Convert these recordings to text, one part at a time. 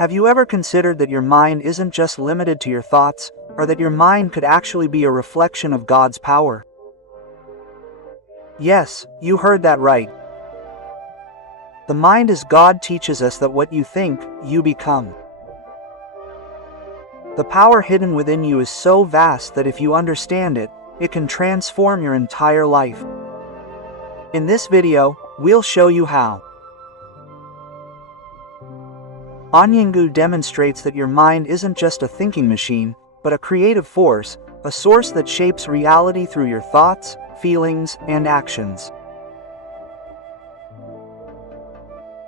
Have you ever considered that your mind isn't just limited to your thoughts, or that your mind could actually be a reflection of God's power? Yes, you heard that right. The mind as God teaches us that what you think, you become. The power hidden within you is so vast that if you understand it, it can transform your entire life. In this video, we'll show you how. Onyeagu demonstrates that your mind isn't just a thinking machine, but a creative force, a source that shapes reality through your thoughts, feelings, and actions.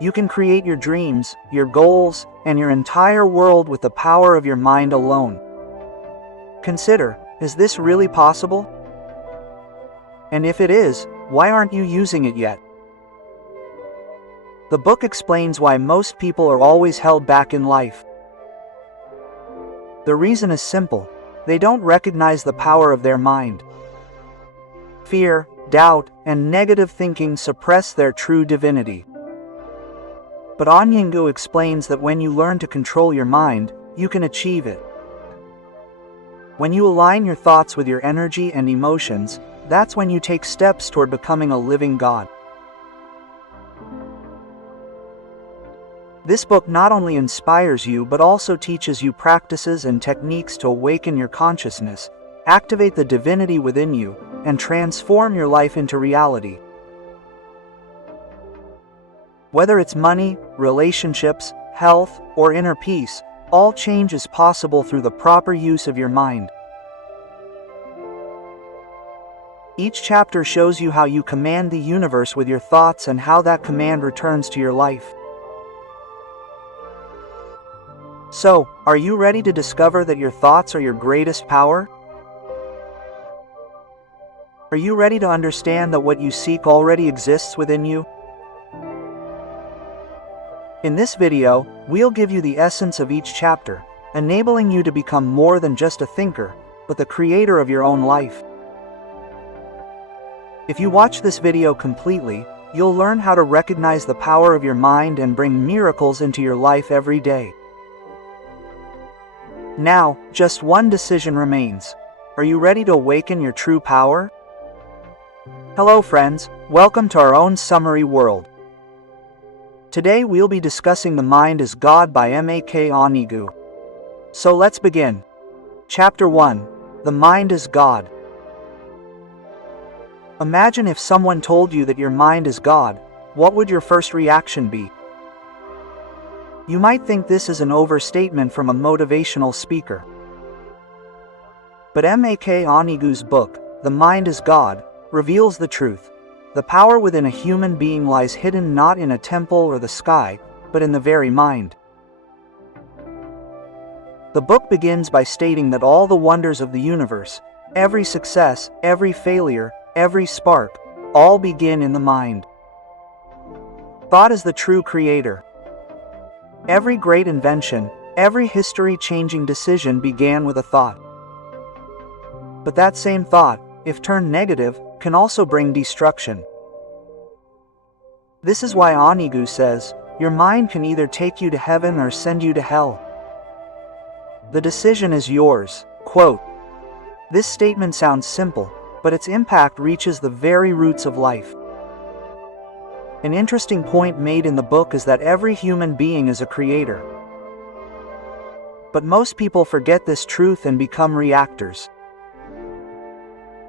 You can create your dreams, your goals, and your entire world with the power of your mind alone. Consider, is this really possible? And if it is, why aren't you using it yet? The book explains why most people are always held back in life. The reason is simple: they don't recognize the power of their mind. Fear, doubt, and negative thinking suppress their true divinity. But Onyeagu explains that when you learn to control your mind, you can achieve it. When you align your thoughts with your energy and emotions, that's when you take steps toward becoming a living God. This book not only inspires you but also teaches you practices and techniques to awaken your consciousness, activate the divinity within you, and transform your life into reality. Whether it's money, relationships, health, or inner peace, all change is possible through the proper use of your mind. Each chapter shows you how you command the universe with your thoughts and how that command returns to your life. So, are you ready to discover that your thoughts are your greatest power? Are you ready to understand that what you seek already exists within you? In this video, we'll give you the essence of each chapter, enabling you to become more than just a thinker, but the creator of your own life. If you watch this video completely, you'll learn how to recognize the power of your mind and bring miracles into your life every day. Now, just one decision remains. Are you ready to awaken your true power? Hello friends, welcome to our own summary world. Today we'll be discussing The Mind is God by Emeke Onyeagu. So let's begin. Chapter 1. The Mind is God. Imagine if someone told you that your mind is God, what would your first reaction be? You might think this is an overstatement from a motivational speaker. But Emeke Onyeagu's book, The Mind is God, reveals the truth. The power within a human being lies hidden not in a temple or the sky, but in the very mind. The book begins by stating that all the wonders of the universe, every success, every failure, every spark, all begin in the mind. Thought is the true creator. Every great invention, every history-changing decision began with a thought. But that same thought, if turned negative, can also bring destruction. This is why Onyeagu says, your mind can either take you to heaven or send you to hell. The decision is yours. Quote. This statement sounds simple, but its impact reaches the very roots of life. An interesting point made in the book is that every human being is a creator. But most people forget this truth and become reactors.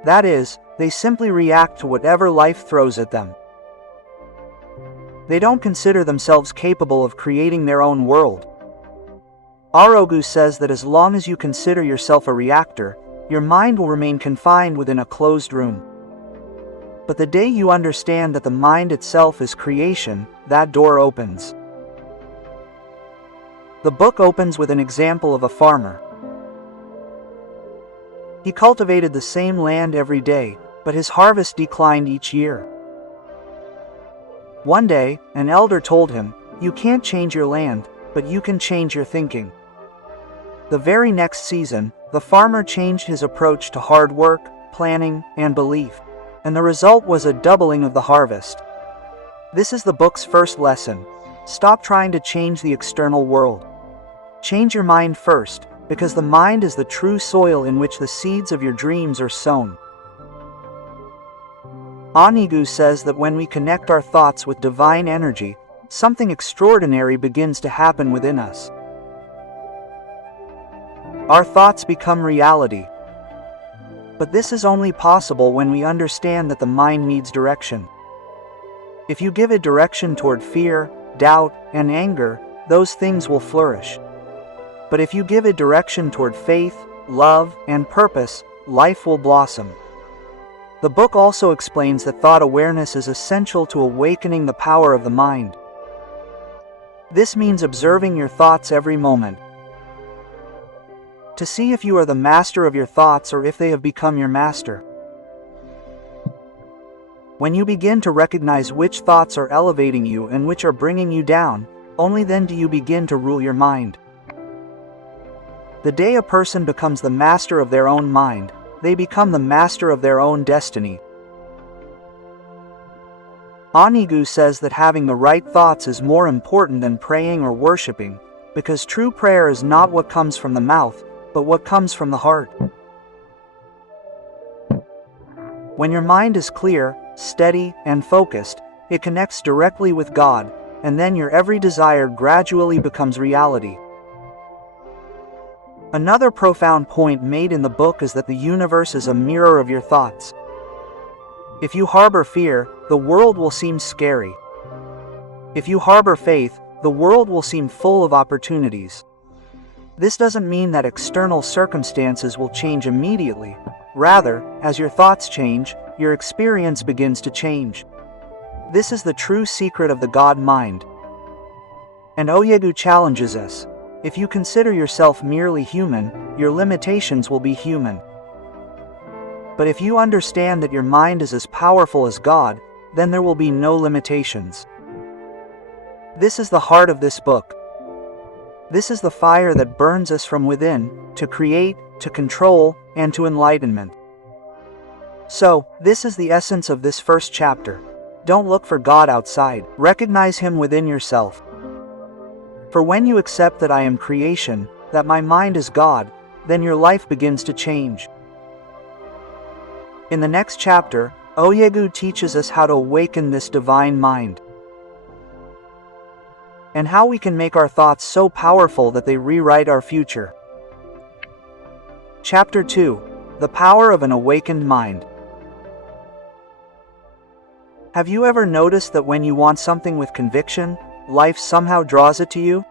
That is, they simply react to whatever life throws at them. They don't consider themselves capable of creating their own world. Onyeagu says that as long as you consider yourself a reactor, your mind will remain confined within a closed room. But the day you understand that the mind itself is creation, that door opens. The book opens with an example of a farmer. He cultivated the same land every day, but his harvest declined each year. One day, an elder told him, "You can't change your land, but you can change your thinking." The very next season, the farmer changed his approach to hard work, planning, and belief, and the result was a doubling of the harvest. This is the book's first lesson. Stop trying to change the external world. Change your mind first, because the mind is the true soil in which the seeds of your dreams are sown. Onyeagu says that when we connect our thoughts with divine energy, something extraordinary begins to happen within us. Our thoughts become reality. But this is only possible when we understand that the mind needs direction. If you give it direction toward fear, doubt, and anger, those things will flourish. But if you give it direction toward faith, love, and purpose, life will blossom. The book also explains that thought awareness is essential to awakening the power of the mind. This means observing your thoughts every moment, to see if you are the master of your thoughts or if they have become your master. When you begin to recognize which thoughts are elevating you and which are bringing you down, only then do you begin to rule your mind. The day a person becomes the master of their own mind, they become the master of their own destiny. Onyeagu says that having the right thoughts is more important than praying or worshiping, because true prayer is not what comes from the mouth, but what comes from the heart. When your mind is clear, steady, and focused, it connects directly with God, and then your every desire gradually becomes reality. Another profound point made in the book is that the universe is a mirror of your thoughts. If you harbor fear, the world will seem scary. If you harbor faith, the world will seem full of opportunities. This doesn't mean that external circumstances will change immediately. Rather, as your thoughts change, your experience begins to change. This is the true secret of the God mind. And Onyeagu challenges us. If you consider yourself merely human, your limitations will be human. But if you understand that your mind is as powerful as God, then there will be no limitations. This is the heart of this book. This is the fire that burns us from within, to create, to control, and to enlightenment. So, this is the essence of this first chapter. Don't look for God outside. Recognize Him within yourself. For when you accept that I am creation, that my mind is God, then your life begins to change. In the next chapter, Onyeagu teaches us how to awaken this divine mind, and how we can make our thoughts so powerful that they rewrite our future. Chapter 2: The Power of an Awakened Mind. Have you ever noticed that when you want something with conviction, life somehow draws it to you?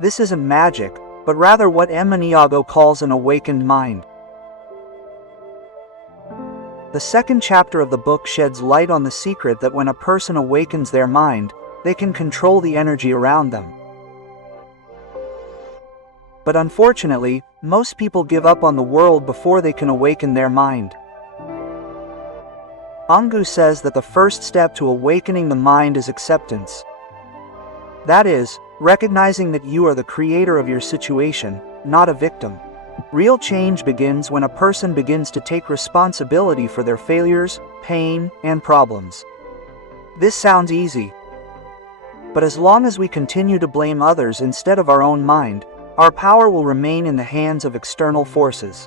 This isn't magic, but rather what Emeke Onyeagu calls an awakened mind. The second chapter of the book sheds light on the secret that when a person awakens their mind, they can control the energy around them. But unfortunately, most people give up on the world before they can awaken their mind. Onyeagu says that the first step to awakening the mind is acceptance. That is, recognizing that you are the creator of your situation, not a victim. Real change begins when a person begins to take responsibility for their failures, pain, and problems. This sounds easy. But as long as we continue to blame others instead of our own mind, our power will remain in the hands of external forces.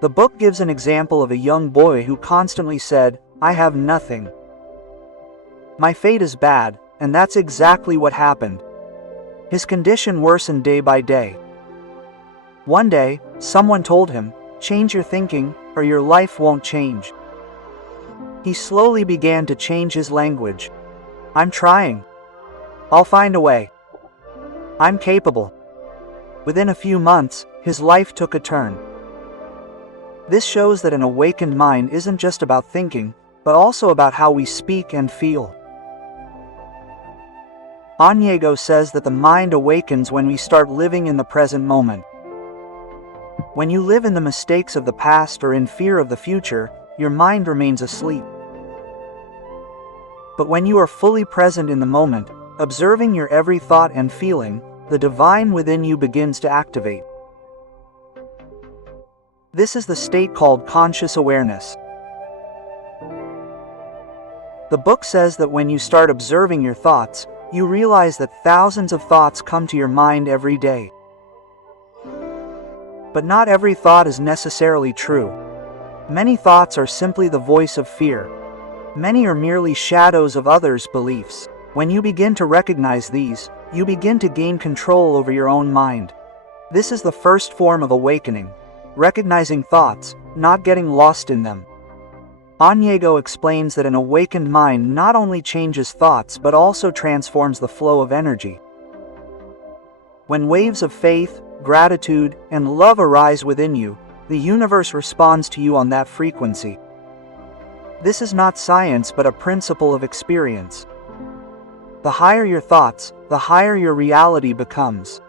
The book gives an example of a young boy who constantly said, "I have nothing. My fate is bad," and that's exactly what happened. His condition worsened day by day. One day, someone told him, "Change your thinking, or your life won't change." He slowly began to change his language. "I'm trying. I'll find a way. I'm capable." Within a few months, his life took a turn. This shows that an awakened mind isn't just about thinking, but also about how we speak and feel. Onyeagu says that the mind awakens when we start living in the present moment. When you live in the mistakes of the past or in fear of the future, your mind remains asleep. But when you are fully present in the moment, observing your every thought and feeling, the divine within you begins to activate. This is the state called conscious awareness. The book says that when you start observing your thoughts, you realize that thousands of thoughts come to your mind every day. But not every thought is necessarily true. Many thoughts are simply the voice of fear. Many are merely shadows of others' beliefs. When you begin to recognize these, you begin to gain control over your own mind. This is the first form of awakening, recognizing thoughts, not getting lost in them. Onyeagu explains that an awakened mind not only changes thoughts but also transforms the flow of energy. When waves of faith, gratitude, and love arise within you, the universe responds to you on that frequency. This is not science but a principle of experience. The higher your thoughts, the higher your reality becomes.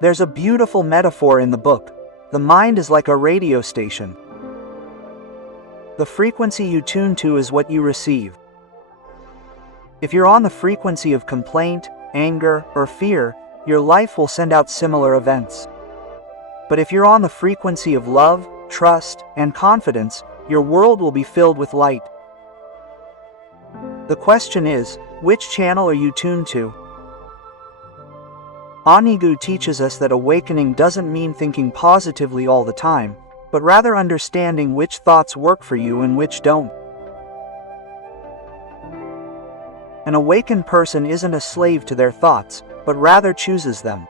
There's a beautiful metaphor in the book. The mind is like a radio station. The frequency you tune to is what you receive. If you're on the frequency of complaint, anger, or fear, your life will send out similar events. But if you're on the frequency of love, trust, and confidence, your world will be filled with light. The question is, which channel are you tuned to? Onyeagu teaches us that awakening doesn't mean thinking positively all the time, but rather understanding which thoughts work for you and which don't. An awakened person isn't a slave to their thoughts, but rather chooses them.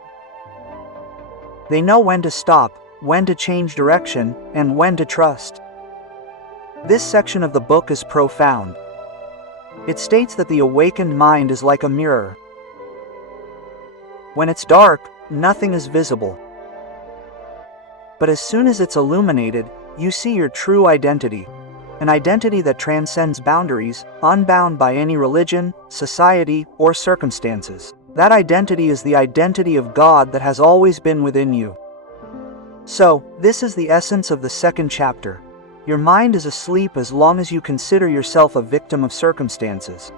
They know when to stop, when to change direction, and when to trust. This section of the book is profound. It states that the awakened mind is like a mirror. When it's dark, nothing is visible. But as soon as it's illuminated, you see your true identity. An identity that transcends boundaries, unbound by any religion, society, or circumstances. That identity is the identity of God that has always been within you. So, this is the essence of the second chapter. Your mind is asleep as long as you consider yourself a victim of circumstances.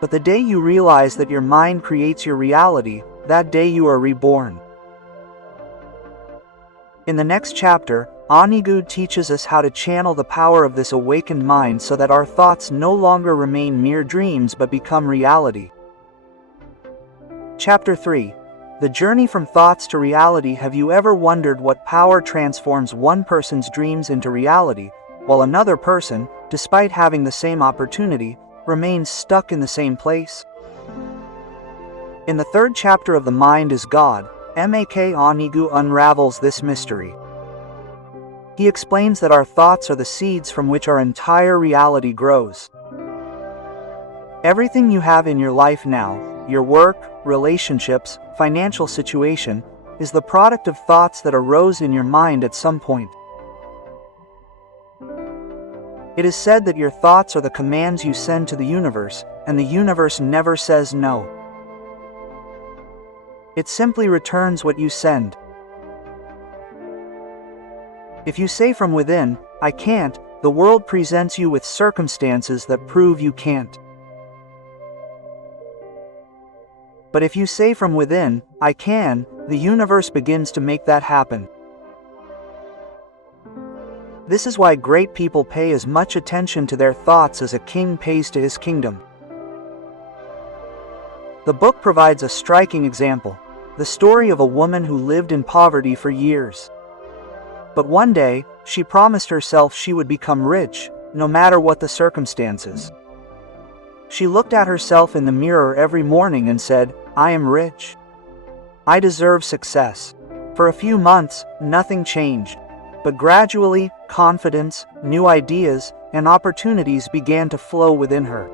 But the day you realize that your mind creates your reality, that day you are reborn. In the next chapter, Onyeagu teaches us how to channel the power of this awakened mind so that our thoughts no longer remain mere dreams but become reality. Chapter 3. The journey from thoughts to reality. Have you ever wondered what power transforms one person's dreams into reality, while another person, despite having the same opportunity, remains stuck in the same place? In the third chapter of The Mind is God, Emeke Onyeagu unravels this mystery. He explains that our thoughts are the seeds from which our entire reality grows. Everything you have in your life now, your work, relationships, financial situation, is the product of thoughts that arose in your mind at some point. It is said that your thoughts are the commands you send to the universe, and the universe never says no. It simply returns what you send. If you say from within, "I can't," the world presents you with circumstances that prove you can't. But if you say from within, "I can," the universe begins to make that happen. This is why great people pay as much attention to their thoughts as a king pays to his kingdom. The book provides a striking example, the story of a woman who lived in poverty for years. But one day, she promised herself she would become rich, no matter what the circumstances. She looked at herself in the mirror every morning and said, "I am rich. I deserve success." For a few months, nothing changed. But gradually, confidence, new ideas, and opportunities began to flow within her.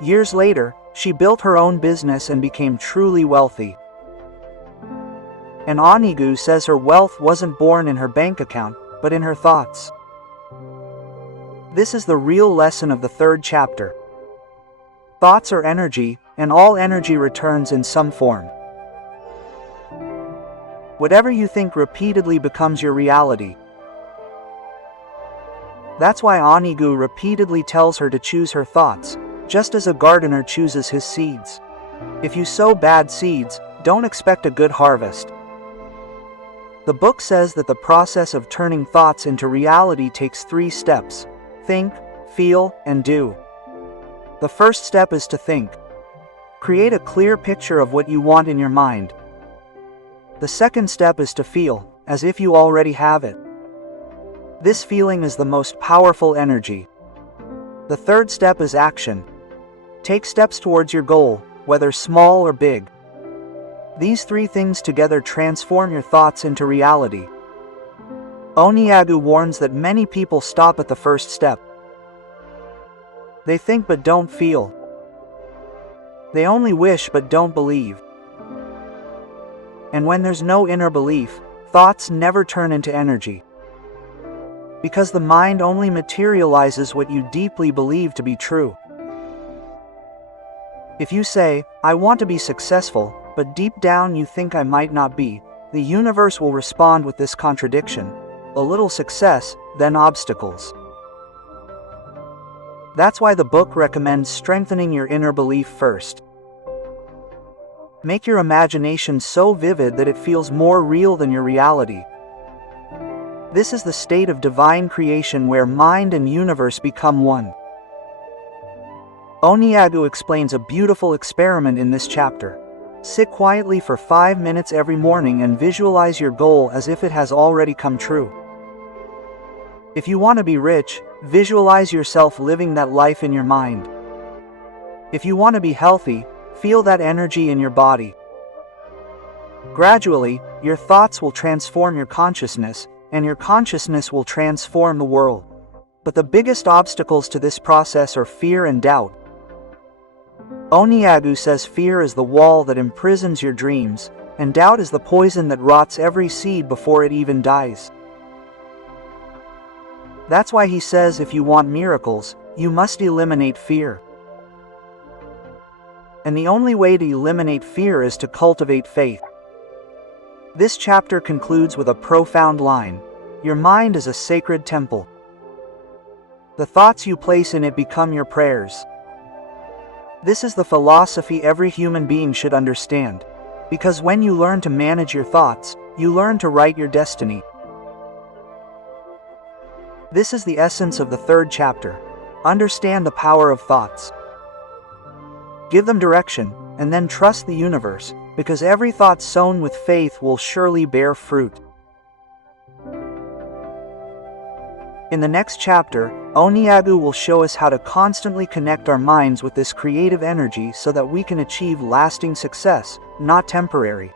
Years later, she built her own business and became truly wealthy. And Onyeagu says her wealth wasn't born in her bank account, but in her thoughts. This is the real lesson of the third chapter. Thoughts are energy, and all energy returns in some form. Whatever you think repeatedly becomes your reality. That's why Onyeagu repeatedly tells her to choose her thoughts, just as a gardener chooses his seeds. If you sow bad seeds, don't expect a good harvest. The book says that the process of turning thoughts into reality takes 3 steps: think, feel, and do. The first step is to think. Create a clear picture of what you want in your mind. The second step is to feel, as if you already have it. This feeling is the most powerful energy. The third step is action. Take steps towards your goal, whether small or big. These three things together transform your thoughts into reality. Onyeagu warns that many people stop at the first step. They think but don't feel. They only wish but don't believe. And when there's no inner belief, thoughts never turn into energy. Because the mind only materializes what you deeply believe to be true. If you say, "I want to be successful," but deep down you think I might not be, the universe will respond with this contradiction: a little success, then obstacles. That's why the book recommends strengthening your inner belief first. Make your imagination so vivid that it feels more real than your reality. This is the state of divine creation where mind and universe become one. Onyeagu explains a beautiful experiment in this chapter. Sit quietly for 5 minutes every morning and visualize your goal as if it has already come true. If you want to be rich, visualize yourself living that life in your mind. If you want to be healthy, feel that energy in your body. Gradually, your thoughts will transform your consciousness, and your consciousness will transform the world. But the biggest obstacles to this process are fear and doubt. Onyeagu says fear is the wall that imprisons your dreams, and doubt is the poison that rots every seed before it even dies. That's why he says if you want miracles, you must eliminate fear. And the only way to eliminate fear is to cultivate faith. This chapter concludes with a profound line: your mind is a sacred temple. The thoughts you place in it become your prayers. This is the philosophy every human being should understand, because when you learn to manage your thoughts, you learn to write your destiny. This is the essence of the third chapter. Understand the power of thoughts. Give them direction, and then trust the universe, because every thought sown with faith will surely bear fruit. In the next chapter, Onyeagu will show us how to constantly connect our minds with this creative energy so that we can achieve lasting success, not temporary.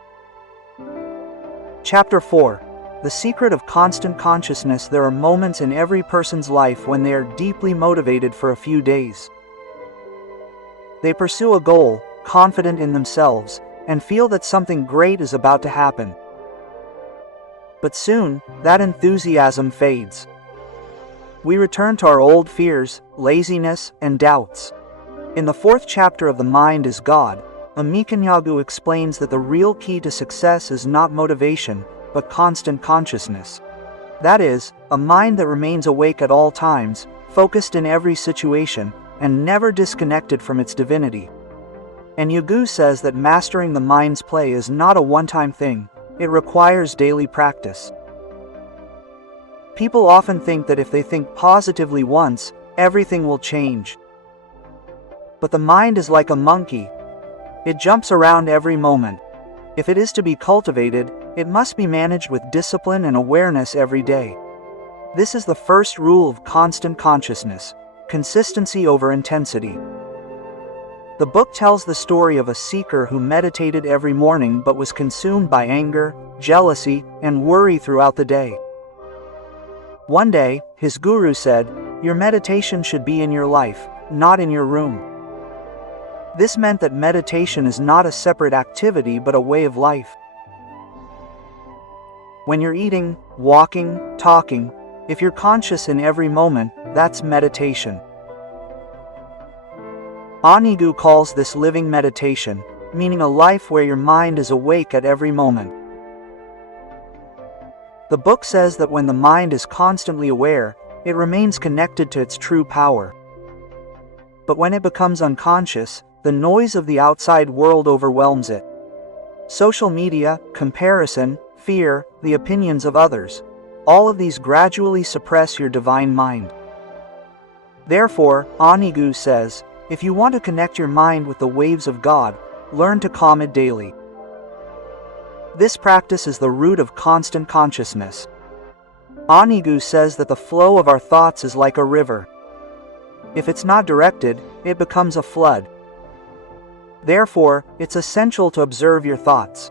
Chapter 4. The secret of constant consciousness. There are moments in every person's life when they are deeply motivated for a few days. They pursue a goal, confident in themselves, and feel that something great is about to happen. But soon, that enthusiasm fades. We return to our old fears, laziness, and doubts. In the fourth chapter of The Mind is God, Emeke Onyeagu explains that the real key to success is not motivation, but constant consciousness. That is, a mind that remains awake at all times, focused in every situation, and never disconnected from its divinity. And Onyeagu says that mastering the mind's play is not a one-time thing, it requires daily practice. People often think that if they think positively once, everything will change. But the mind is like a monkey. It jumps around every moment. If it is to be cultivated, it must be managed with discipline and awareness every day. This is the first rule of constant consciousness: consistency over intensity. The book tells the story of a seeker who meditated every morning but was consumed by anger, jealousy, and worry throughout the day. One day, his guru said, "Your meditation should be in your life, not in your room." This meant that meditation is not a separate activity but a way of life. When you're eating, walking, talking, if you're conscious in every moment, that's meditation. Onyeagu calls this living meditation, meaning a life where your mind is awake at every moment. The book says that when the mind is constantly aware, it remains connected to its true power. But when it becomes unconscious, the noise of the outside world overwhelms it. Social media, comparison, fear, the opinions of others, all of these gradually suppress your divine mind. Therefore, Onyeagu says, if you want to connect your mind with the waves of God, learn to calm it daily. This practice is the root of constant consciousness. Onyeagu says that the flow of our thoughts is like a river. If it's not directed, it becomes a flood. Therefore, it's essential to observe your thoughts,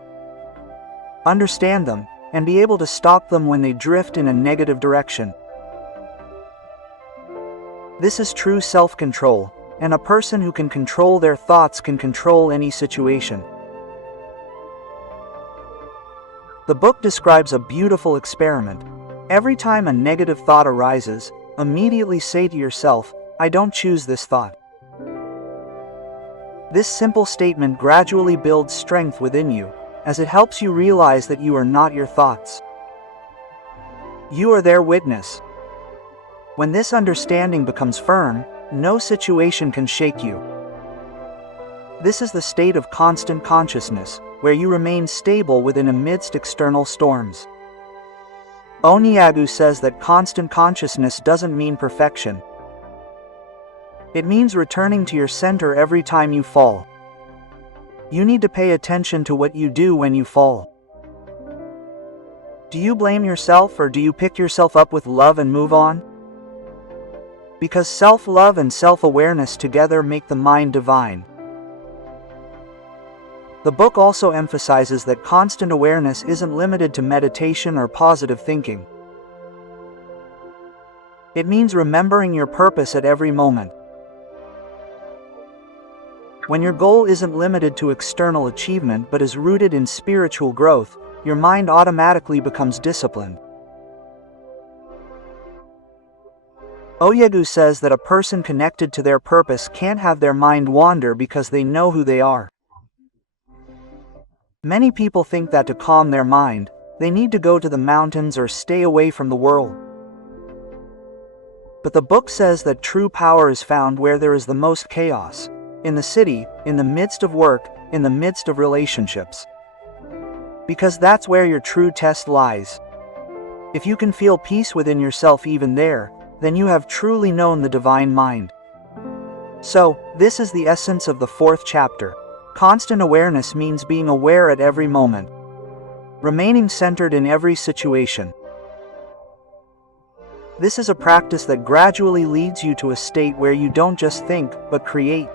understand them, and be able to stop them when they drift in a negative direction. This is true self-control, and a person who can control their thoughts can control any situation. The book describes a beautiful experiment. Every time a negative thought arises, immediately say to yourself, I don't choose this thought. This simple statement gradually builds strength within you, as it helps you realize that you are not your thoughts. You are their witness. When this understanding becomes firm, no situation can shake you. This is the state of constant consciousness, where you remain stable within amidst external storms. Onyeagu says that constant consciousness doesn't mean perfection. It means returning to your center every time you fall. You need to pay attention to what you do when you fall. Do you blame yourself, or do you pick yourself up with love and move on? Because self-love and self-awareness together make the mind divine. The book also emphasizes that constant awareness isn't limited to meditation or positive thinking. It means remembering your purpose at every moment. When your goal isn't limited to external achievement but is rooted in spiritual growth, your mind automatically becomes disciplined. Onyeagu says that a person connected to their purpose can't have their mind wander because they know who they are. Many people think that to calm their mind, they need to go to the mountains or stay away from the world. But the book says that true power is found where there is the most chaos. In the city, in the midst of work, in the midst of relationships. Because that's where your true test lies. If you can feel peace within yourself even there, then you have truly known the divine mind. So, this is the essence of the 4th chapter. Constant awareness means being aware at every moment, remaining centered in every situation. This is a practice that gradually leads you to a state where you don't just think, but create.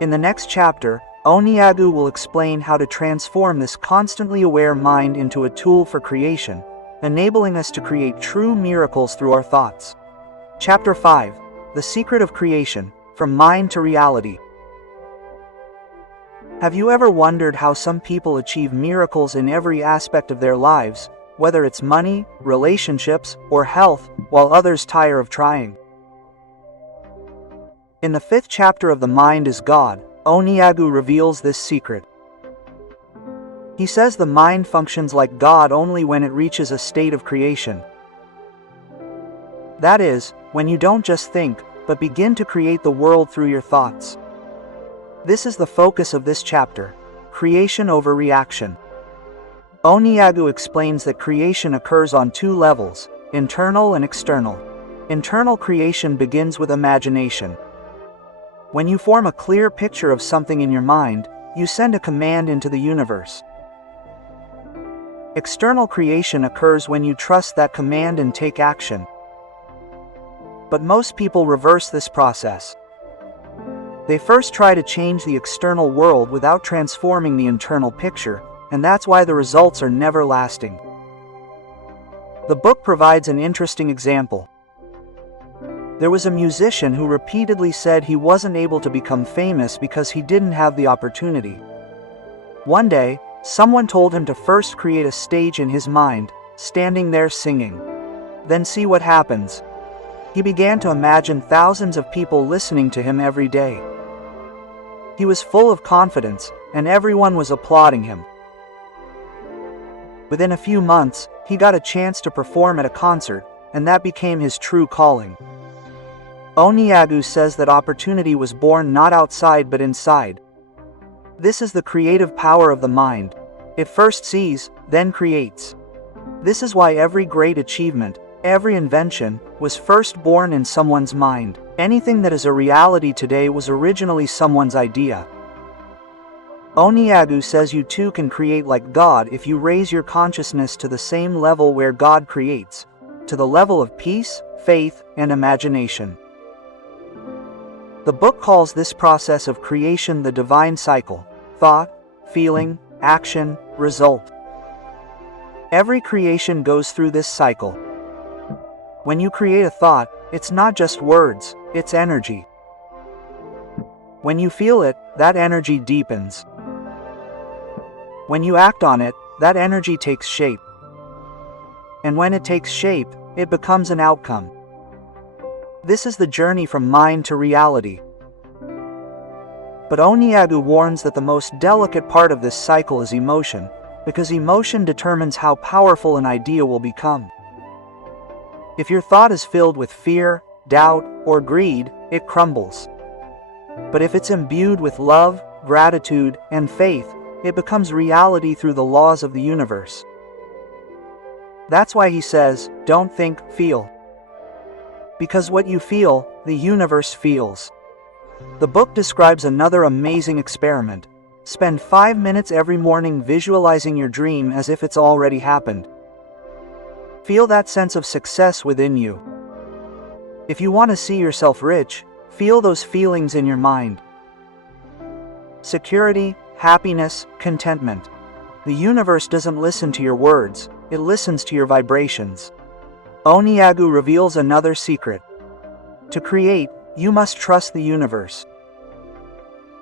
In the next chapter, Onyeagu will explain how to transform this constantly aware mind into a tool for creation, enabling us to create true miracles through our thoughts. Chapter 5. The Secret of Creation, From Mind to Reality. Have you ever wondered how some people achieve miracles in every aspect of their lives, whether it's money, relationships, or health, while others tire of trying? In the 5th chapter of The Mind is God, Onyeagu reveals this secret. He says the mind functions like God only when it reaches a state of creation. That is, when you don't just think, but begin to create the world through your thoughts. This is the focus of this chapter, creation over reaction. Onyeagu explains that creation occurs on 2 levels, internal and external. Internal creation begins with imagination. When you form a clear picture of something in your mind, you send a command into the universe. External creation occurs when you trust that command and take action. But most people reverse this process. They first try to change the external world without transforming the internal picture, and that's why the results are never lasting. The book provides an interesting example. There was a musician who repeatedly said he wasn't able to become famous because he didn't have the opportunity. One day, someone told him to first create a stage in his mind, standing there singing. Then see what happens. He began to imagine thousands of people listening to him every day. He was full of confidence, and everyone was applauding him. Within a few months, he got a chance to perform at a concert, and that became his true calling. Onyeagu says that opportunity was born not outside but inside. This is the creative power of the mind. It first sees, then creates. This is why every great achievement, every invention, was first born in someone's mind. Anything that is a reality today was originally someone's idea. Onyeagu says you too can create like God if you raise your consciousness to the same level where God creates, to the level of peace, faith, and imagination. The book calls this process of creation the divine cycle: thought, feeling, action, result. Every creation goes through this cycle. When you create a thought, it's not just words, it's energy. When you feel it, that energy deepens. When you act on it, that energy takes shape. And when it takes shape, it becomes an outcome. This is the journey from mind to reality. But Onyeagu warns that the most delicate part of this cycle is emotion, because emotion determines how powerful an idea will become. If your thought is filled with fear, doubt, or greed, it crumbles. But if it's imbued with love, gratitude, and faith, it becomes reality through the laws of the universe. That's why he says, don't think, feel. Because what you feel, the universe feels. The book describes another amazing experiment. Spend 5 minutes every morning visualizing your dream as if it's already happened. Feel that sense of success within you. If you want to see yourself rich, feel those feelings in your mind. Security, happiness, contentment. The universe doesn't listen to your words, it listens to your vibrations. Onyeagu reveals another secret. To create, you must trust the universe.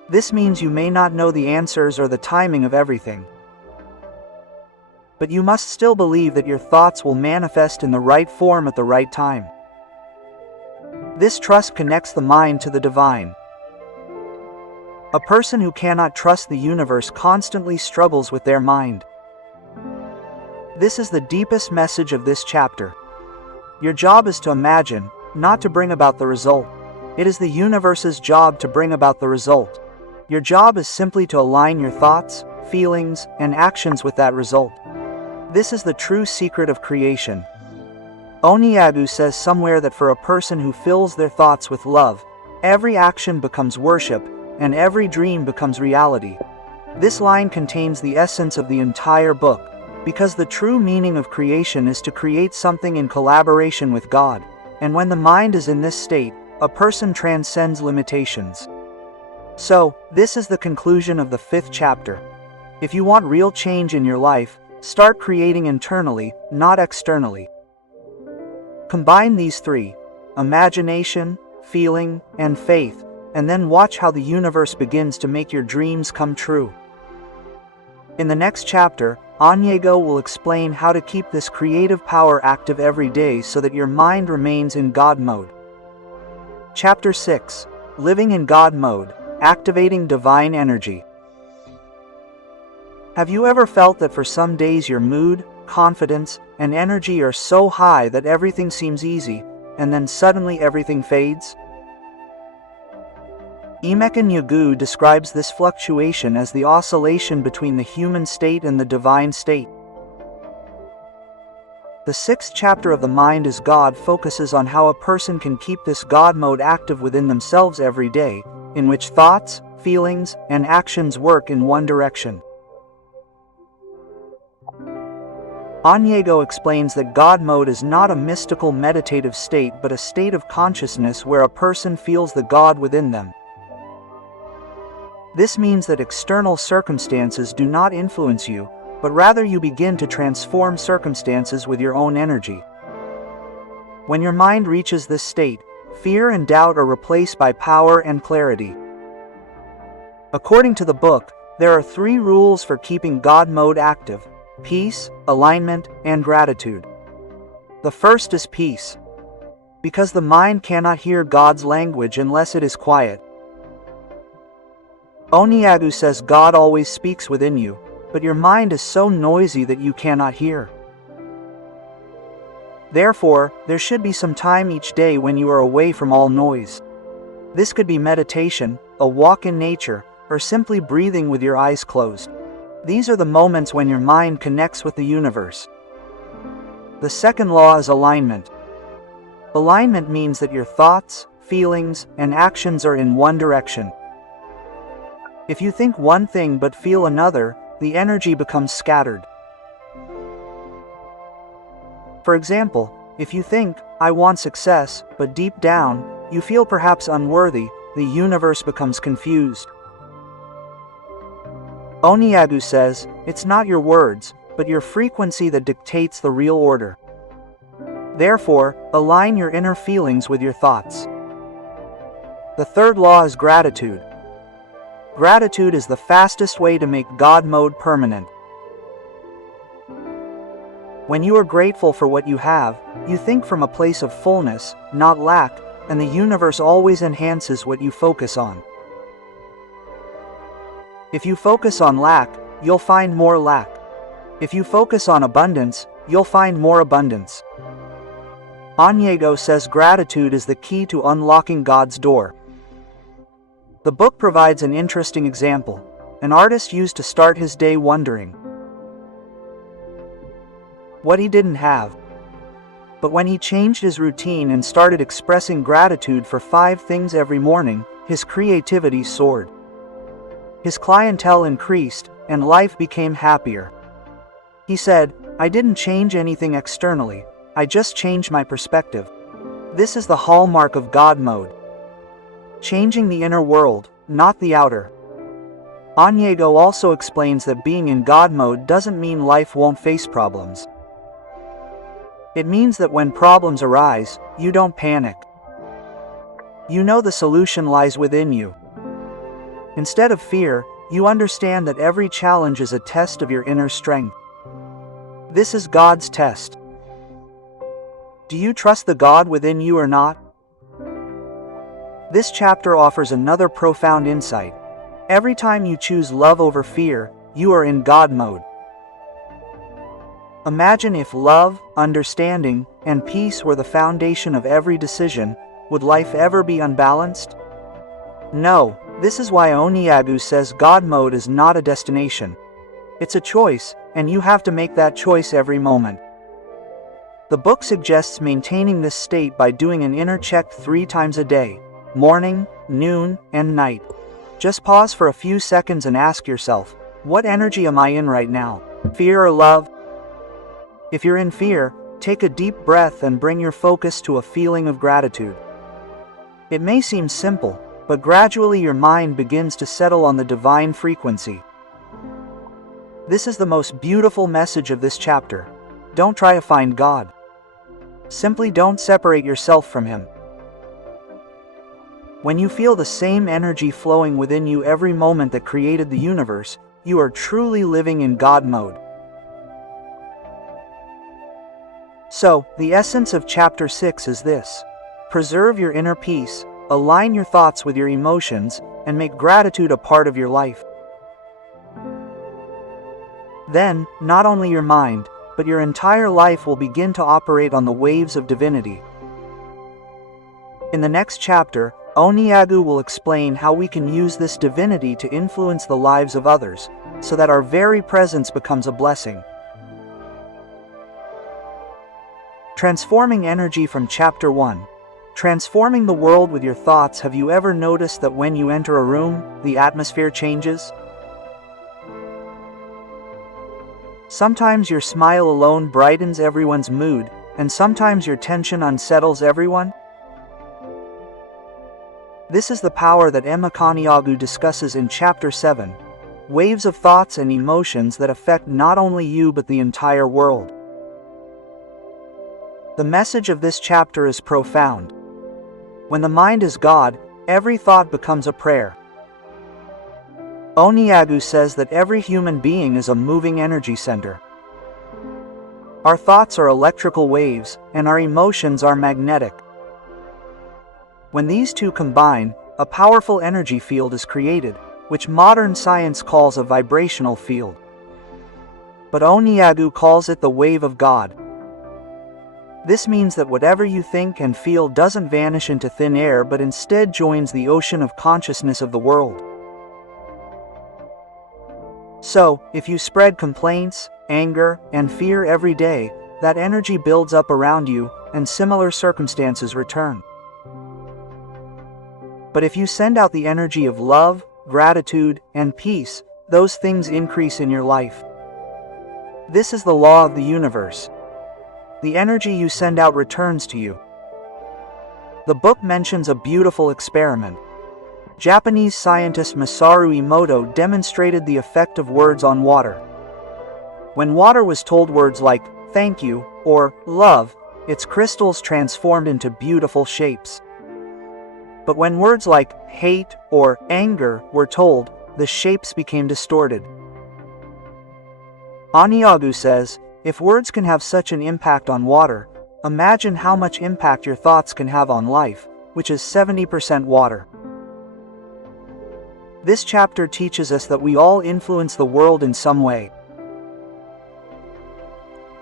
This means you may not know the answers or the timing of everything. But you must still believe that your thoughts will manifest in the right form at the right time. This trust connects the mind to the divine. A person who cannot trust the universe constantly struggles with their mind. This is the deepest message of this chapter. Your job is to imagine, not to bring about the result. It is the universe's job to bring about the result. Your job is simply to align your thoughts, feelings, and actions with that result. This is the true secret of creation. Onyeagu says somewhere that for a person who fills their thoughts with love, every action becomes worship, and every dream becomes reality. This line contains the essence of the entire book, because the true meaning of creation is to create something in collaboration with God, and when the mind is in this state, a person transcends limitations. So, this is the conclusion of the 5th chapter. If you want real change in your life, start creating internally, not externally. Combine these three: imagination, feeling, and faith, and then watch how the universe begins to make your dreams come true. In the next chapter, Onyeagu will explain how to keep this creative power active every day so that your mind remains in God mode. Chapter 6: Living in God Mode, Activating Divine Energy. Have you ever felt that for some days your mood, confidence, and energy are so high that everything seems easy, and then suddenly everything fades? Emeke Onyeagu describes this fluctuation as the oscillation between the human state and the divine state. The 6th chapter of The Mind is God focuses on how a person can keep this God mode active within themselves every day, in which thoughts, feelings, and actions work in one direction. Onyeagu explains that God mode is not a mystical meditative state but a state of consciousness where a person feels the God within them. This means that external circumstances do not influence you, but rather you begin to transform circumstances with your own energy. When your mind reaches this state, fear and doubt are replaced by power and clarity. According to the book, there are 3 rules for keeping God mode active: peace, alignment, and gratitude. The first is peace. Because the mind cannot hear God's language unless it is quiet. Onyeagu says God always speaks within you, but your mind is so noisy that you cannot hear. Therefore, there should be some time each day when you are away from all noise. This could be meditation, a walk in nature, or simply breathing with your eyes closed. These are the moments when your mind connects with the universe. The second law is alignment. Alignment means that your thoughts, feelings, and actions are in one direction. If you think one thing but feel another, the energy becomes scattered. For example, if you think, "I want success," but deep down, you feel perhaps unworthy, the universe becomes confused. Onyeagu says, "It's not your words, but your frequency that dictates the real order." Therefore, align your inner feelings with your thoughts. The third law is gratitude. Gratitude is the fastest way to make God mode permanent. When you are grateful for what you have, you think from a place of fullness, not lack, and the universe always enhances what you focus on. If you focus on lack, you'll find more lack. If you focus on abundance, you'll find more abundance. Onyeagu says gratitude is the key to unlocking God's door. The book provides an interesting example. An artist used to start his day wondering what he didn't have. But when he changed his routine and started expressing gratitude for 5 things every morning, his creativity soared. His clientele increased, and life became happier. He said, "I didn't change anything externally, I just changed my perspective." This is the hallmark of God mode. Changing the inner world, not the outer. Onyeagu also explains that being in God mode doesn't mean life won't face problems. It means that when problems arise, you don't panic. You know the solution lies within you. Instead of fear, you understand that every challenge is a test of your inner strength. This is God's test. Do you trust the God within you or not? This chapter offers another profound insight. Every time you choose love over fear, you are in God mode. Imagine if love, understanding, and peace were the foundation of every decision, would life ever be unbalanced? No, this is why Onyeagu says God mode is not a destination. It's a choice, and you have to make that choice every moment. The book suggests maintaining this state by doing an inner check 3 times a day, morning, noon, and night. Just pause for a few seconds and ask yourself, what energy am I in right now? Fear or love? If you're in fear, take a deep breath and bring your focus to a feeling of gratitude. It may seem simple, but gradually your mind begins to settle on the divine frequency. This is the most beautiful message of this chapter. Don't try to find God. Simply don't separate yourself from Him. When you feel the same energy flowing within you every moment that created the universe, you are truly living in God mode. So, the essence of chapter 6 is this. Preserve your inner peace, align your thoughts with your emotions, and make gratitude a part of your life. Then, not only your mind, but your entire life will begin to operate on the waves of divinity. In the next chapter, Onyeagu will explain how we can use this divinity to influence the lives of others, so that our very presence becomes a blessing. Transforming energy from Chapter 1. Transforming the world with your thoughts. Have you ever noticed that when you enter a room, the atmosphere changes? Sometimes your smile alone brightens everyone's mood, and sometimes your tension unsettles everyone. This is the power that Emeke Onyeagu discusses in Chapter 7. Waves of thoughts and emotions that affect not only you but the entire world. The message of this chapter is profound. When the mind is God, every thought becomes a prayer. Onyeagu says that every human being is a moving energy center. Our thoughts are electrical waves, and our emotions are magnetic. When these two combine, a powerful energy field is created, which modern science calls a vibrational field. But Onyeagu calls it the wave of God. This means that whatever you think and feel doesn't vanish into thin air but instead joins the ocean of consciousness of the world. So, if you spread complaints, anger, and fear every day, that energy builds up around you, and similar circumstances return. But if you send out the energy of love, gratitude, and peace, those things increase in your life. This is the law of the universe. The energy you send out returns to you. The book mentions a beautiful experiment. Japanese scientist Masaru Emoto demonstrated the effect of words on water. When water was told words like thank you or love, its crystals transformed into beautiful shapes. But when words like hate or anger were told, the shapes became distorted. Onyeagu says, if words can have such an impact on water, imagine how much impact your thoughts can have on life, which is 70% water. This chapter teaches us that we all influence the world in some way.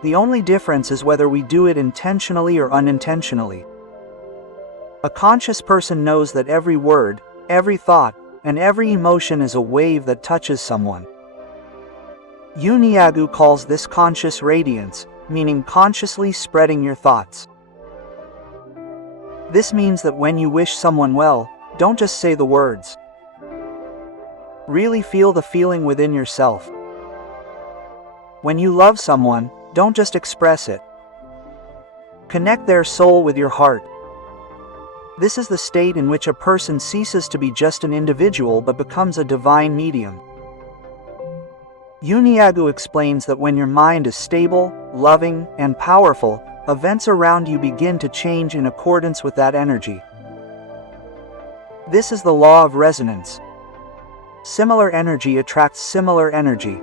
The only difference is whether we do it intentionally or unintentionally. A conscious person knows that every word, every thought, and every emotion is a wave that touches someone. Onyeagu calls this conscious radiance, meaning consciously spreading your thoughts. This means that when you wish someone well, don't just say the words. Really feel the feeling within yourself. When you love someone, don't just express it. Connect their soul with your heart. This is the state in which a person ceases to be just an individual but becomes a divine medium. Onyeagu explains that when your mind is stable, loving, and powerful, events around you begin to change in accordance with that energy. This is the law of resonance. Similar energy attracts similar energy.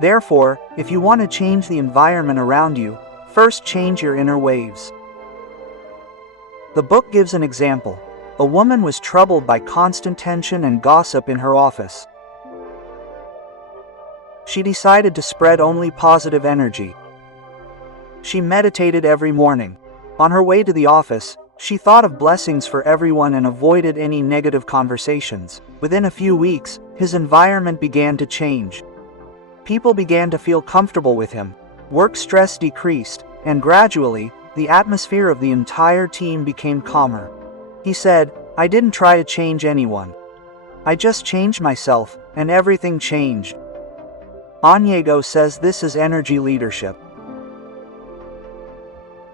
Therefore, if you want to change the environment around you, first change your inner waves. The book gives an example. A woman was troubled by constant tension and gossip in her office. She decided to spread only positive energy. She meditated every morning. On her way to the office, she thought of blessings for everyone and avoided any negative conversations. Within a few weeks, his environment began to change. People began to feel comfortable with him. Work stress decreased, and gradually, the atmosphere of the entire team became calmer. He said, "I didn't try to change anyone. I just changed myself, and everything changed." Onyeagu says this is energy leadership.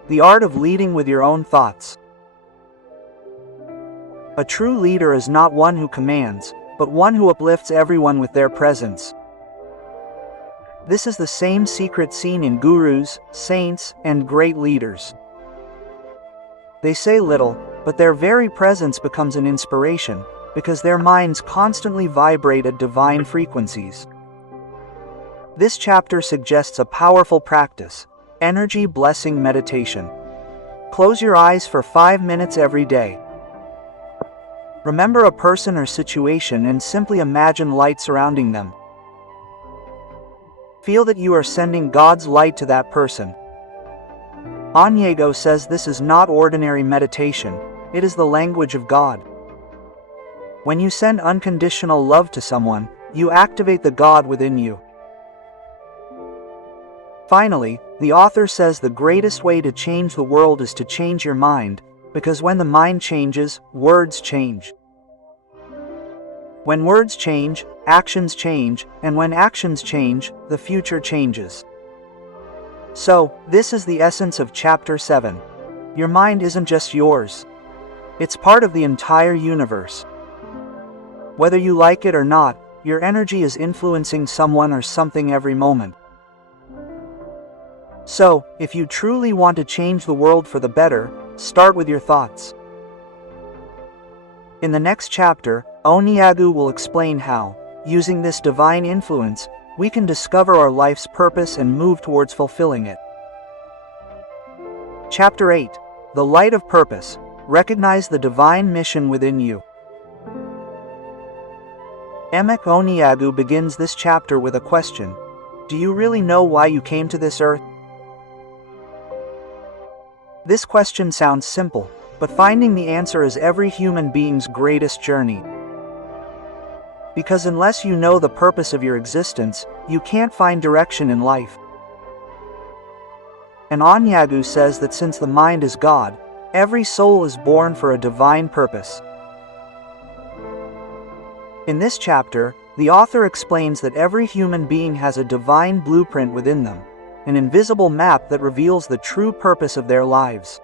The art of leading with your own thoughts. A true leader is not one who commands, but one who uplifts everyone with their presence. This is the same secret seen in gurus, saints, and great leaders. They say little, but their very presence becomes an inspiration, because their minds constantly vibrate at divine frequencies. This chapter suggests a powerful practice: energy blessing meditation. Close your eyes for 5 minutes every day. Remember a person or situation and simply imagine light surrounding them. Feel that you are sending God's light to that person. Onyeagu says this is not ordinary meditation, it is the language of God. When you send unconditional love to someone, you activate the God within you. Finally, the author says the greatest way to change the world is to change your mind, because when the mind changes, words change. When words change, actions change, and when actions change, the future changes. So, this is the essence of Chapter 7. Your mind isn't just yours. It's part of the entire universe. Whether you like it or not, your energy is influencing someone or something every moment. So, if you truly want to change the world for the better, start with your thoughts. In the next chapter, Onyeagu will explain how, using this divine influence, we can discover our life's purpose and move towards fulfilling it. Chapter 8. The Light of Purpose. Recognize the divine mission within you. Emeke Onyeagu begins this chapter with a question. Do you really know why you came to this earth? This question sounds simple, but finding the answer is every human being's greatest journey. Because unless you know the purpose of your existence, you can't find direction in life. And Onyeagu says that since the mind is God, every soul is born for a divine purpose. In this chapter, the author explains that every human being has a divine blueprint within them, an invisible map that reveals the true purpose of their lives.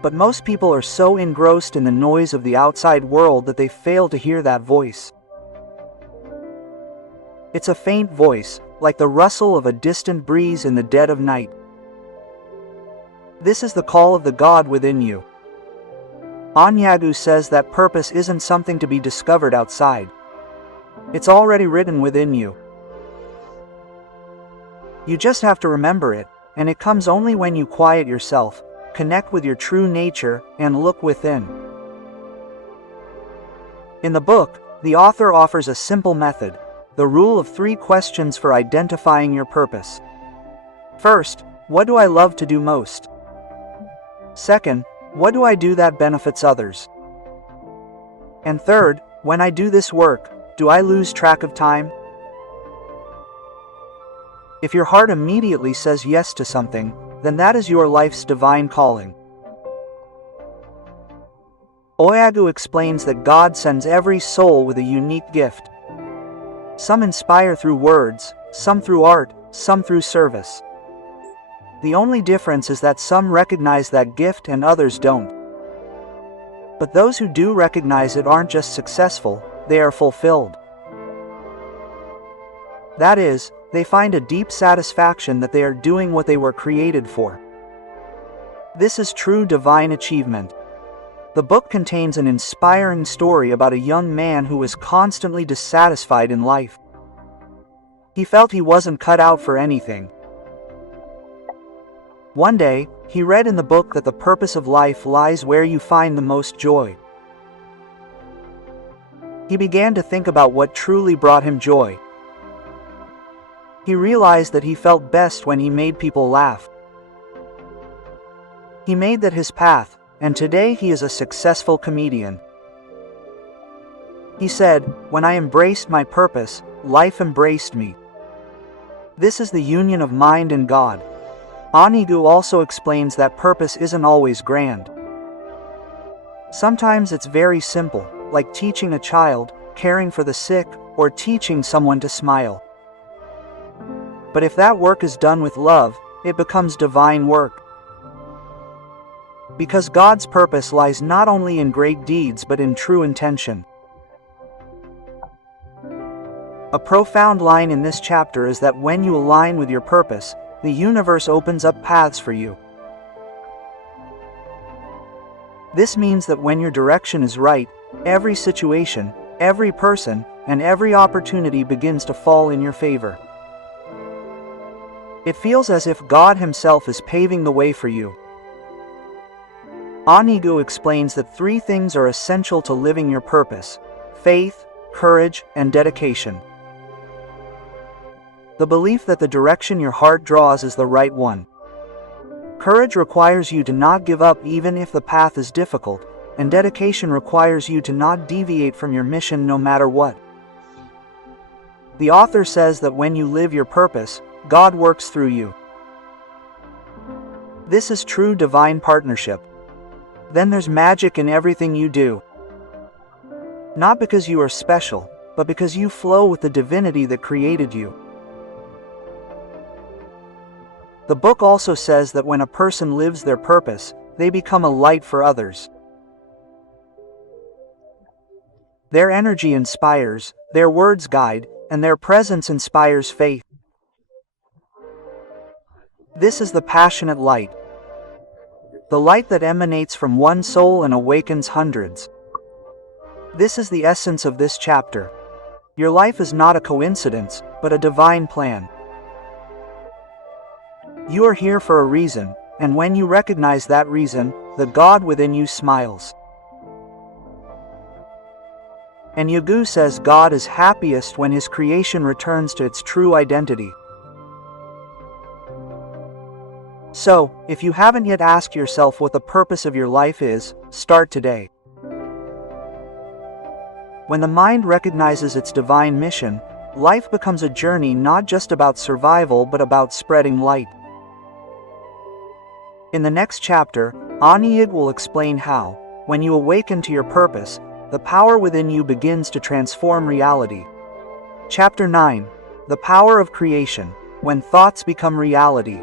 But most people are so engrossed in the noise of the outside world that they fail to hear that voice. It's a faint voice, like the rustle of a distant breeze in the dead of night. This is the call of the God within you. Onyeagu says that purpose isn't something to be discovered outside. It's already written within you. You just have to remember it, and it comes only when you quiet yourself, connect with your true nature, and look within. In the book, the author offers a simple method, the rule of 3 questions for identifying your purpose. First, what do I love to do most? Second, what do I do that benefits others? And third, when I do this work, do I lose track of time? If your heart immediately says yes to something, then that is your life's divine calling. Onyeagu explains that God sends every soul with a unique gift. Some inspire through words, some through art, some through service. The only difference is that some recognize that gift and others don't. But those who do recognize it aren't just successful, they are fulfilled. That is, they find a deep satisfaction that they are doing what they were created for. This is true divine achievement. The book contains an inspiring story about a young man who was constantly dissatisfied in life. He felt he wasn't cut out for anything. One day, he read in the book that the purpose of life lies where you find the most joy. He began to think about what truly brought him joy. He realized that he felt best when he made people laugh. He made that his path, and today he is a successful comedian. He said, "When I embraced my purpose, life embraced me." This is the union of mind and God. Onyeagu also explains that purpose isn't always grand. Sometimes it's very simple, like teaching a child, caring for the sick, or teaching someone to smile. But if that work is done with love, it becomes divine work. Because God's purpose lies not only in great deeds but in true intention. A profound line in this chapter is that when you align with your purpose, the universe opens up paths for you. This means that when your direction is right, every situation, every person, and every opportunity begins to fall in your favor. It feels as if God Himself is paving the way for you. Onyeagu explains that 3 things are essential to living your purpose: faith, courage, and dedication. The belief that the direction your heart draws is the right one. Courage requires you to not give up even if the path is difficult, and dedication requires you to not deviate from your mission no matter what. The author says that when you live your purpose, God works through you. This is true divine partnership. Then there's magic in everything you do. Not because you are special, but because you flow with the divinity that created you. The book also says that when a person lives their purpose, they become a light for others. Their energy inspires, their words guide, and their presence inspires faith. This is the passionate light. The light that emanates from one soul and awakens hundreds. This is the essence of this chapter. Your life is not a coincidence, but a divine plan. You are here for a reason, and when you recognize that reason, the God within you smiles. Onyeagu says God is happiest when His creation returns to its true identity. So, if you haven't yet asked yourself what the purpose of your life is, start today. When the mind recognizes its divine mission, life becomes a journey not just about survival but about spreading light. In the next chapter, Onyeagu will explain how, when you awaken to your purpose, the power within you begins to transform reality. Chapter 9. The Power of Creation, When Thoughts Become Reality.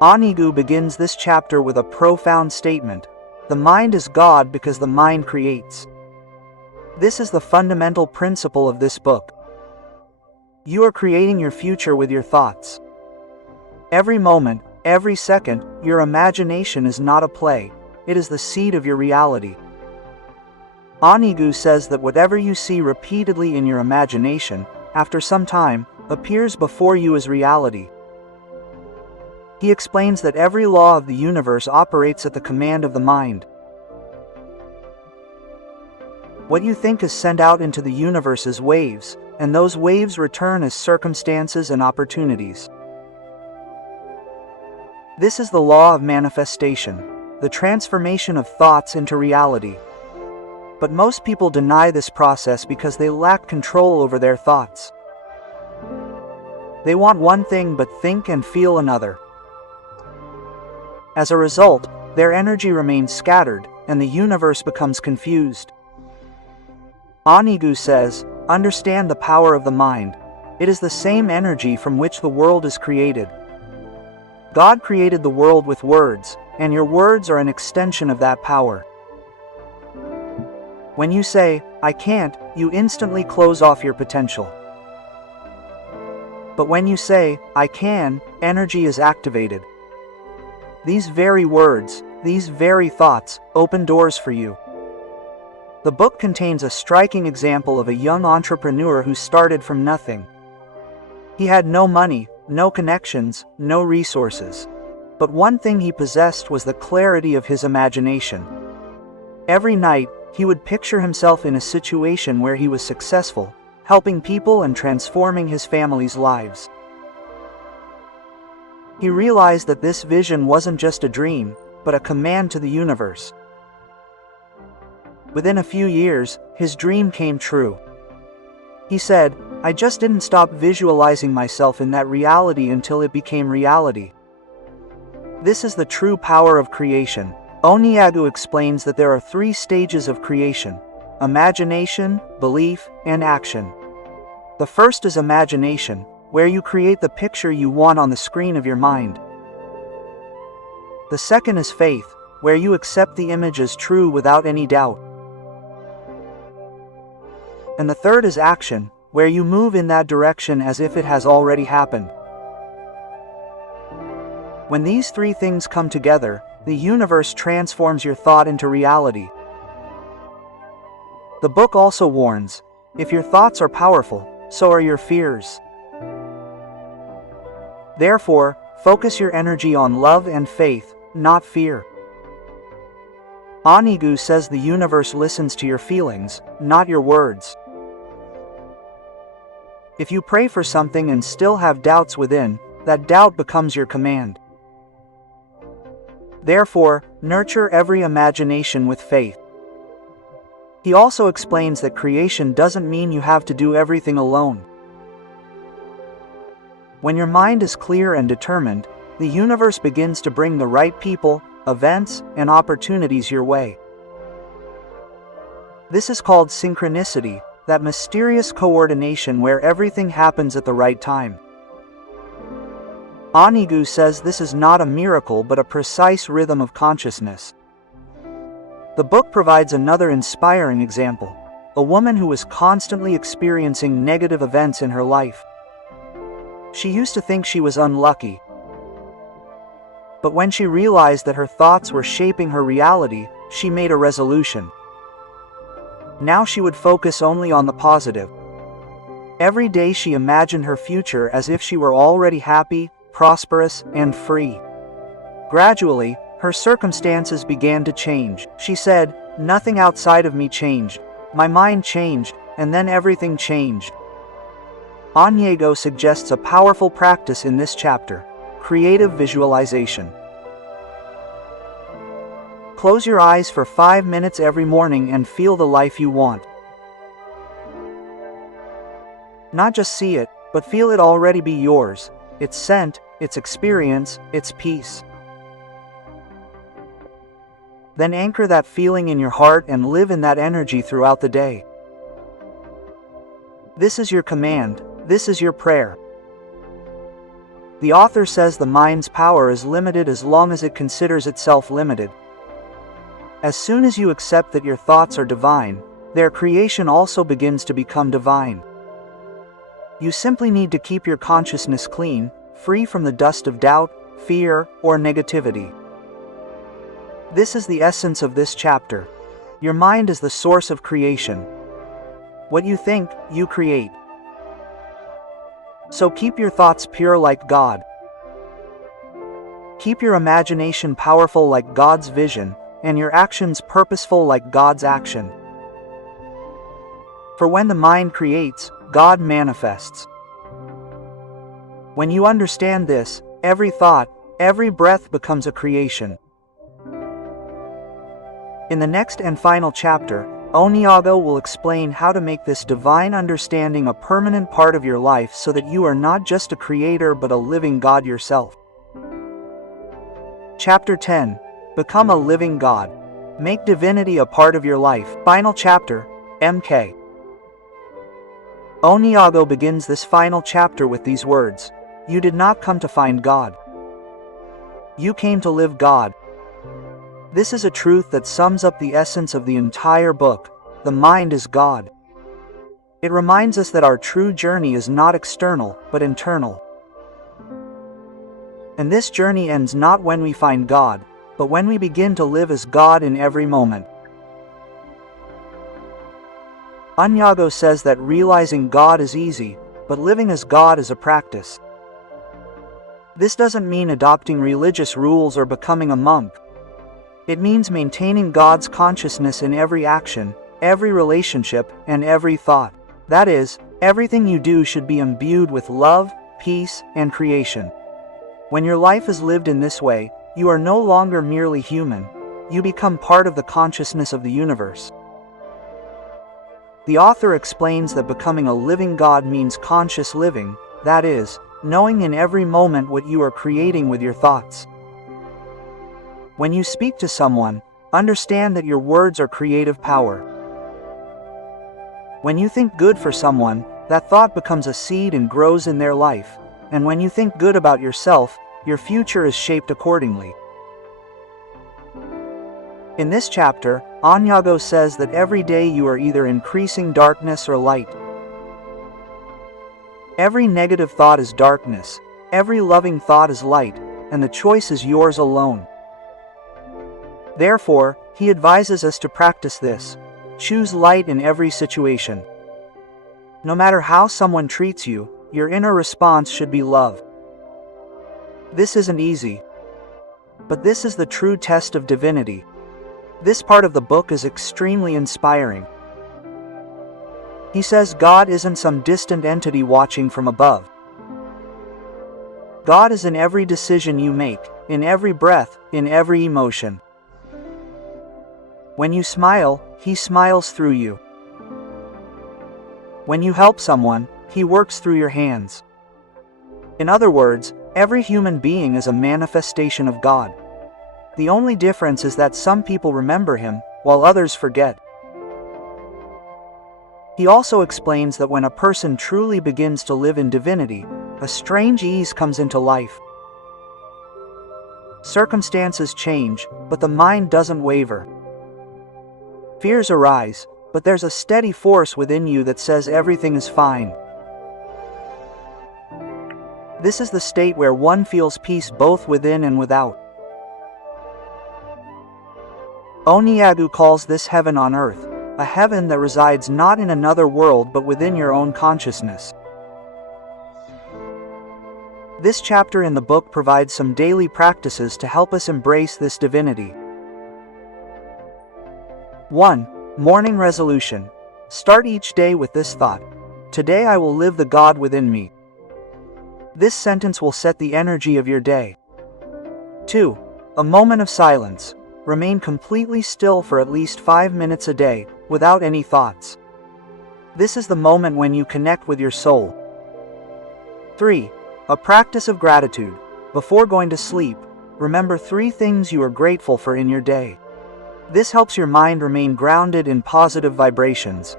Onyeagu begins this chapter with a profound statement: the mind is God because the mind creates. This is the fundamental principle of this book. You are creating your future with your thoughts. Every moment, every second, your imagination is not a play, it is the seed of your reality. Onyeagu says that whatever you see repeatedly in your imagination, after some time, appears before you as reality. He explains that every law of the universe operates at the command of the mind. What you think is sent out into the universe as waves, and those waves return as circumstances and opportunities. This is the law of manifestation, the transformation of thoughts into reality. But most people deny this process because they lack control over their thoughts. They want one thing but think and feel another. As a result, their energy remains scattered, and the universe becomes confused. Onyeagu says, understand the power of the mind. It is the same energy from which the world is created. God created the world with words, and your words are an extension of that power. When you say, I can't, you instantly close off your potential. But when you say, I can, energy is activated. These very words, these very thoughts, open doors for you. The book contains a striking example of a young entrepreneur who started from nothing. He had no money, no connections, no resources. But one thing he possessed was the clarity of his imagination. Every night, he would picture himself in a situation where he was successful, helping people and transforming his family's lives. He realized that this vision wasn't just a dream, but a command to the universe. Within a few years, his dream came true. He said, I just didn't stop visualizing myself in that reality until it became reality. This is the true power of creation. Onyeagu explains that there are 3 stages of creation: imagination, belief, and action. The first is imagination, where you create the picture you want on the screen of your mind. The second is faith, where you accept the image as true without any doubt. And the third is action, where you move in that direction as if it has already happened. When these 3 things come together, the universe transforms your thought into reality. The book also warns, if your thoughts are powerful, so are your fears. Therefore, focus your energy on love and faith, not fear. Onyeagu says the universe listens to your feelings, not your words. If you pray for something and still have doubts within, that doubt becomes your command. Therefore, nurture every imagination with faith. He also explains that creation doesn't mean you have to do everything alone. When your mind is clear and determined, the universe begins to bring the right people, events, and opportunities your way. This is called synchronicity, that mysterious coordination where everything happens at the right time. Onyeagu says this is not a miracle but a precise rhythm of consciousness. The book provides another inspiring example: a woman who was constantly experiencing negative events in her life. She used to think she was unlucky. But when she realized that her thoughts were shaping her reality, she made a resolution. Now she would focus only on the positive. Every day she imagined her future as if she were already happy, prosperous, and free. Gradually, her circumstances began to change. She said, "Nothing outside of me changed. My mind changed, and then everything changed." Onyeagu suggests a powerful practice in this chapter: creative visualization. Close your eyes for 5 minutes every morning and feel the life you want. Not just see it, but feel it already be yours: its scent, its experience, its peace. Then anchor that feeling in your heart and live in that energy throughout the day. This is your command, this is your prayer. The author says the mind's power is limited as long as it considers itself limited. As soon as you accept that your thoughts are divine, their creation also begins to become divine. You simply need to keep your consciousness clean, free from the dust of doubt, fear, or negativity. This is the essence of this chapter. Your mind is the source of creation. What you think, you create. So keep your thoughts pure like God. Keep your imagination powerful like God's vision, and your actions purposeful like God's action. For when the mind creates, God manifests. When you understand this, every thought, every breath becomes a creation. In the next and final chapter, Onyeagu will explain how to make this divine understanding a permanent part of your life so that you are not just a creator but a living God yourself. Chapter 10. Become a living God. Make divinity a part of your life. Final chapter, Emeke Onyeagu begins this final chapter with these words: You did not come to find God. You came to live God. This is a truth that sums up the essence of the entire book. The mind is God. It reminds us that our true journey is not external, but internal. And this journey ends not when we find God, but when we begin to live as God in every moment. Onyeagu says that realizing God is easy, but living as God is a practice. This doesn't mean adopting religious rules or becoming a monk. It means maintaining God's consciousness in every action, every relationship, and every thought. That is, everything you do should be imbued with love, peace, and creation. When your life is lived in this way, you are no longer merely human. You become part of the consciousness of the universe. The author explains that becoming a living God means conscious living, that is, knowing in every moment what you are creating with your thoughts. When you speak to someone, understand that your words are creative power. When you think good for someone, that thought becomes a seed and grows in their life, and when you think good about yourself, your future is shaped accordingly. In this chapter, Onyeagu says that every day you are either increasing darkness or light. Every negative thought is darkness, every loving thought is light, and the choice is yours alone. Therefore, he advises us to practice this. Choose light in every situation. No matter how someone treats you, your inner response should be love. This isn't easy. But this is the true test of divinity. This part of the book is extremely inspiring. He says God isn't some distant entity watching from above. God is in every decision you make, in every breath, in every emotion. When you smile, He smiles through you. When you help someone, He works through your hands. In other words, every human being is a manifestation of God. The only difference is that some people remember Him, while others forget. He also explains that when a person truly begins to live in divinity, a strange ease comes into life. Circumstances change, but the mind doesn't waver. Fears arise, but there's a steady force within you that says everything is fine. This is the state where one feels peace both within and without. Onyeagu calls this heaven on earth, a heaven that resides not in another world but within your own consciousness. This chapter in the book provides some daily practices to help us embrace this divinity. 1. Morning resolution. Start each day with this thought: today I will live the God within me. This sentence will set the energy of your day. 2. A moment of silence. Remain completely still for at least 5 minutes a day, without any thoughts. This is the moment when you connect with your soul. 3. A practice of gratitude. Before going to sleep, remember 3 things you are grateful for in your day. This helps your mind remain grounded in positive vibrations.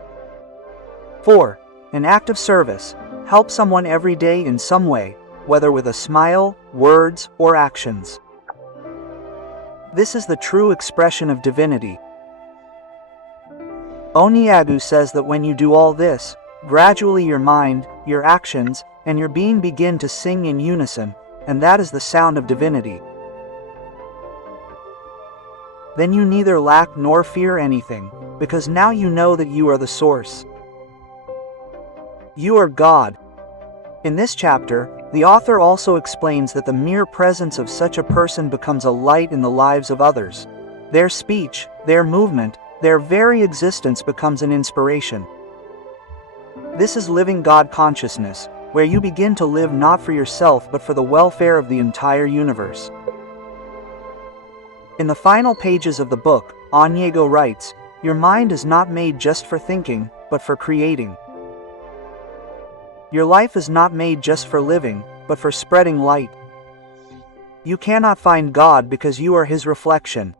4. An act of service. Help someone every day in some way, whether with a smile, words, or actions. This is the true expression of divinity. Onyeagu says that when you do all this, gradually your mind, your actions, and your being begin to sing in unison, and that is the sound of divinity. Then you neither lack nor fear anything, because now you know that you are the source. You are God. In this chapter, the author also explains that the mere presence of such a person becomes a light in the lives of others. Their speech, their movement, their very existence becomes an inspiration. This is living God consciousness, where you begin to live not for yourself but for the welfare of the entire universe. In the final pages of the book, Onyeagu writes, "Your mind is not made just for thinking, but for creating. Your life is not made just for living, but for spreading light. You cannot find God because you are His reflection."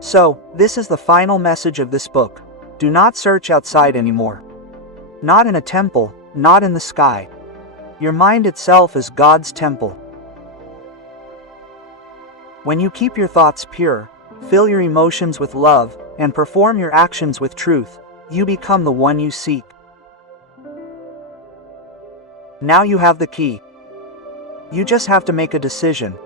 So, this is the final message of this book. Do not search outside anymore. Not in a temple, not in the sky. Your mind itself is God's temple. When you keep your thoughts pure, fill your emotions with love, and perform your actions with truth, you become the one you seek. Now you have the key. You just have to make a decision.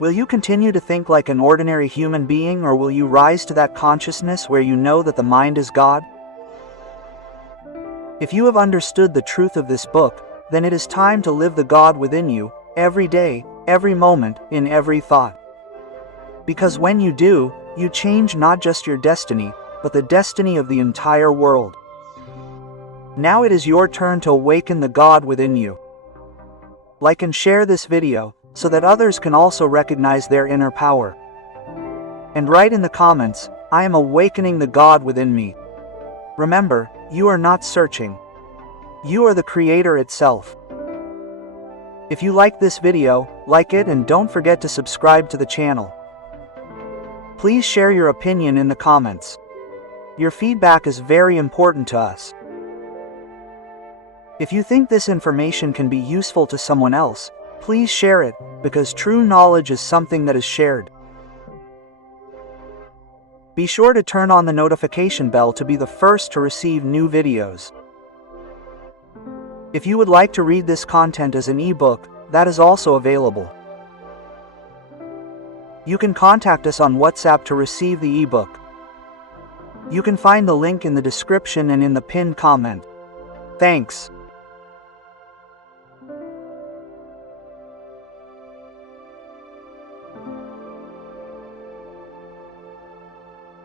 Will you continue to think like an ordinary human being, or will you rise to that consciousness where you know that the mind is God? If you have understood the truth of this book, then it is time to live the God within you, every day, every moment, in every thought. Because when you do, you change not just your destiny, but the destiny of the entire world. Now it is your turn to awaken the God within you. Like and share this video, so that others can also recognize their inner power. And write in the comments, "I am awakening the God within me." Remember, you are not searching. You are the Creator itself. If you like this video, like it and don't forget to subscribe to the channel. Please share your opinion in the comments. Your feedback is very important to us. If you think this information can be useful to someone else, please share it, because true knowledge is something that is shared. Be sure to turn on the notification bell to be the first to receive new videos. If you would like to read this content as an ebook, that is also available. You can contact us on WhatsApp to receive the ebook. You can find the link in the description and in the pinned comment. Thanks.